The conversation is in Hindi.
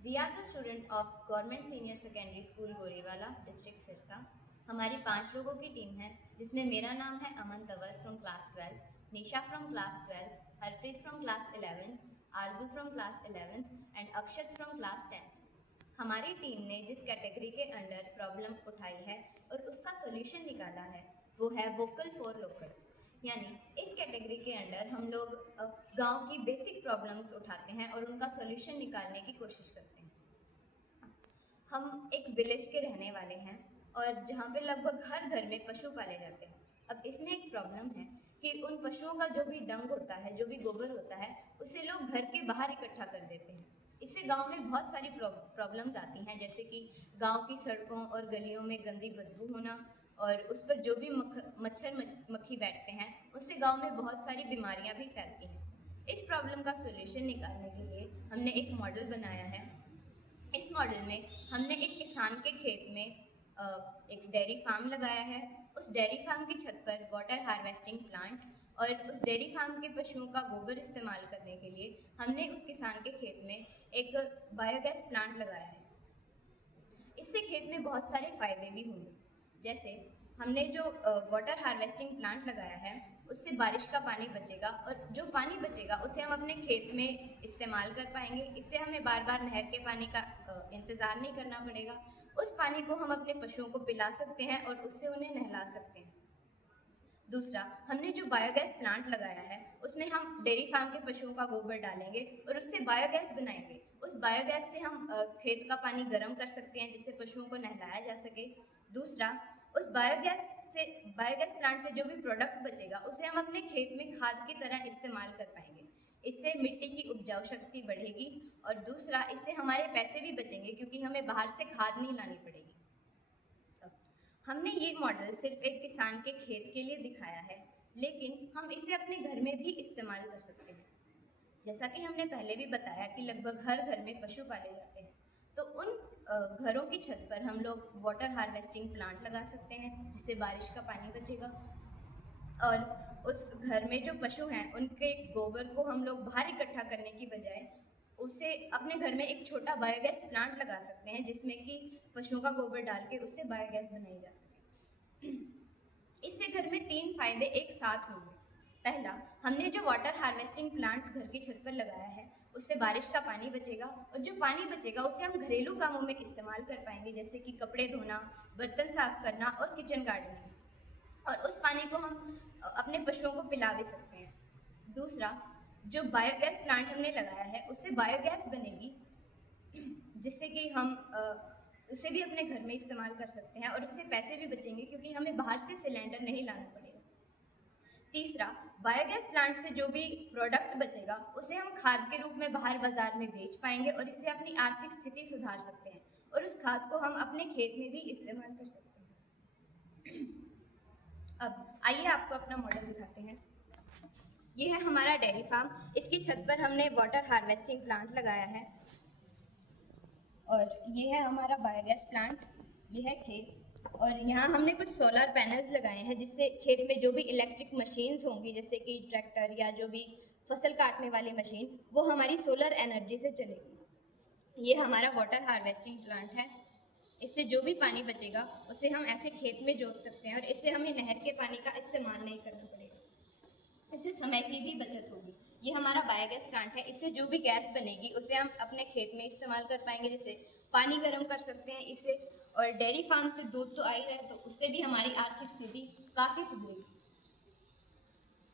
We are the student of Government Senior Secondary School Goriwala district Sirsa. हमारी 5 लोगों की टीम है जिसमें मेरा नाम है Aman Tanwar from class 12th, Nisha from class 12th, Harpreet from class 11th, Arzoo from class 11th and Akshat from class 10th। हमारी टीम ने जिस कैटेगरी के अंडर प्रॉब्लम उठाई है और उसका सोल्यूशन निकाला है वो है वोकल फॉर लोकल। यानी इस कैटेगरी के अंडर हम लोग गांव की बेसिक प्रॉब्लम्स उठाते हैं और उनका सॉल्यूशन निकालने की कोशिश करते हैं। हम एक विलेज के रहने वाले हैं और जहाँ पे लगभग हर घर में पशु पाले जाते हैं। अब इसमें एक प्रॉब्लम है कि उन पशुओं का जो भी डंग होता है, जो भी गोबर होता है, उसे लोग घर के बाहर इकट्ठा कर देते हैं। इससे गांव में बहुत सारी प्रॉब्लम्स आती हैं, जैसे कि गांव की सड़कों और गलियों में गंदी बदबू होना और उस पर जो भी मच्छर मक्खी बैठते हैं उससे गांव में बहुत सारी बीमारियां भी फैलती हैं। इस प्रॉब्लम का सोल्यूशन निकालने के लिए हमने एक मॉडल बनाया है। इस मॉडल में हमने एक किसान के खेत में एक डेयरी फार्म लगाया है। उस डेयरी फार्म की छत पर वाटर हार्वेस्टिंग प्लांट और उस डेयरी फार्म के पशुओं का गोबर इस्तेमाल करने के लिए हमने उस किसान के खेत में एक बायोगैस प्लांट लगाया है। इससे खेत में बहुत सारे फायदे भी होंगे, जैसे हमने जो वाटर हार्वेस्टिंग प्लांट लगाया है उससे बारिश का पानी बचेगा और जो पानी बचेगा उसे हम अपने खेत में इस्तेमाल कर पाएंगे। इससे हमें बार बार नहर के पानी का इंतज़ार नहीं करना पड़ेगा। उस पानी को हम अपने पशुओं को पिला सकते हैं और उससे उन्हें नहला सकते हैं। दूसरा, हमने जो बायोगैस प्लांट लगाया है उसमें हम डेयरी फार्म के पशुओं का गोबर डालेंगे और उससे बायोगैस बनाएंगे। उस बायोगैस से हम खेत का पानी गर्म कर सकते हैं जिससे पशुओं को नहलाया जा सके। दूसरा, उस बायोगैस प्लांट से जो भी प्रोडक्ट बचेगा उसे हम अपने खेत में खाद की तरह इस्तेमाल कर पाएंगे। इससे मिट्टी की उपजाऊ शक्ति बढ़ेगी और दूसरा, इससे हमारे पैसे भी बचेंगे क्योंकि हमें बाहर से खाद नहीं लानी पड़ेगी। हमने ये मॉडल सिर्फ एक किसान के खेत के लिए दिखाया है, लेकिन हम इसे अपने घर में भी इस्तेमाल कर सकते हैं। जैसा कि हमने पहले भी बताया कि लगभग हर घर में पशु पाले जाते हैं, तो उन घरों की छत पर हम लोग वाटर हार्वेस्टिंग प्लांट लगा सकते हैं जिससे बारिश का पानी बचेगा और उस घर में जो पशु हैं उनके गोबर को हम लोग बाहर इकट्ठा करने की बजाय उसे अपने घर में एक छोटा बायोगैस प्लांट लगा सकते हैं जिसमें कि पशुओं का गोबर डाल के उससे बायोगैस बनाई जा सके। इससे घर में 3 फायदे एक साथ होंगे। पहला, हमने जो वाटर हार्वेस्टिंग प्लांट घर की छत पर लगाया है उससे बारिश का पानी बचेगा और जो पानी बचेगा उसे हम घरेलू कामों में इस्तेमाल कर पाएंगे, जैसे कि कपड़े धोना, बर्तन साफ करना और किचन गार्डनिंग, और उस पानी को हम अपने पशुओं को पिला भी सकते हैं। दूसरा, जो बायोगैस प्लांट हमने लगाया है उससे बायोगैस बनेगी जिससे कि हम उसे भी अपने घर में इस्तेमाल कर सकते हैं और उससे पैसे भी बचेंगे क्योंकि हमें बाहर से सिलेंडर नहीं लाना पड़ेगा। तीसरा, बायोगैस प्लांट से जो भी प्रोडक्ट बचेगा उसे हम खाद के रूप में बाहर बाजार में बेच पाएंगे और इससे अपनी आर्थिक स्थिति सुधार सकते हैं और उस खाद को हम अपने खेत में भी इस्तेमाल कर सकते हैं। अब आइए आपको अपना मॉडल दिखाते हैं। ये है हमारा डेयरी फार्म। इसकी छत पर हमने वाटर हार्वेस्टिंग प्लांट लगाया है और ये है हमारा बायोगैस प्लांट। ये है खेत और यहाँ हमने कुछ सोलर पैनल्स लगाए हैं जिससे खेत में जो भी इलेक्ट्रिक मशीन्स होंगी, जैसे कि ट्रैक्टर या जो भी फसल काटने वाली मशीन, वो हमारी सोलर एनर्जी से चलेगी। ये हमारा वाटर हार्वेस्टिंग प्लांट है। इससे जो भी पानी बचेगा उसे हम ऐसे खेत में जोत सकते हैं और इससे हमें नहर के पानी का इस्तेमाल नहीं करना पड़ेगा। इससे समय की भी बचत होगी। ये हमारा बायोगैस प्लांट है। इससे जो भी गैस बनेगी उसे हम अपने खेत में इस्तेमाल कर पाएंगे, जैसे पानी गर्म कर सकते हैं इससे, और डेयरी फार्म से दूध तो आ ही रहा है तो उससे भी हमारी आर्थिक स्थिति काफ़ी सुधरेगी।